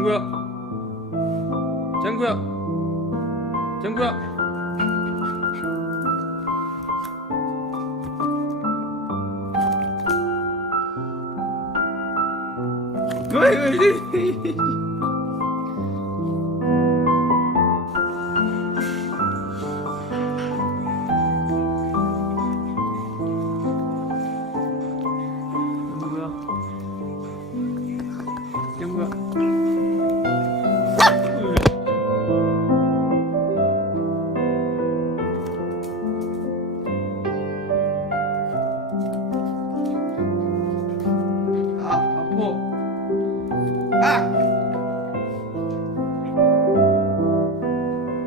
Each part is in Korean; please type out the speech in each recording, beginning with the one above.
짱구야, 짱구야, 짱구야. 왜? 짱구야.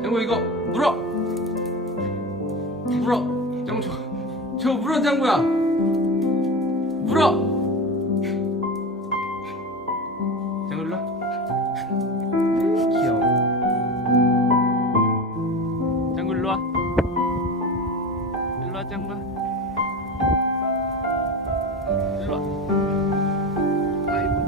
짱구 이거 물어. 짱구 저 물어 짱구야. 물어. 짱구 일로 와. 귀여워. 짱구 일로 와. 일로 와 짱구야. 일로 와. 아이고.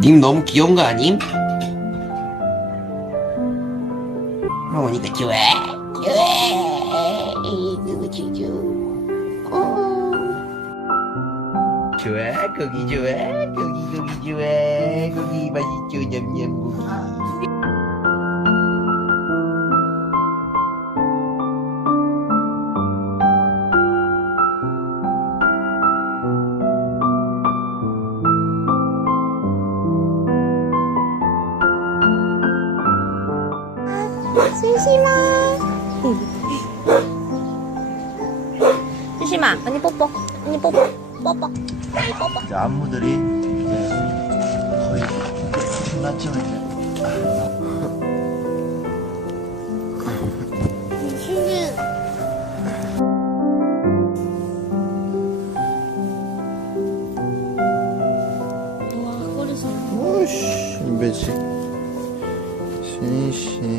님 너무 귀여운 거 아님? 어머니가 좋아. 누구 주주. 좋아, 고기 좋아. 고기 좋아. 고기 맛있죠, 냠냠 고기. 순심아. 순심아, 언니 뽀뽀. 언니 뽀뽀. 뽀뽀. 언니 뽀뽀. 이제 안무들이 이제 거의 끝났지만 순심. 와, 꼬리서. 오씨 매직 신신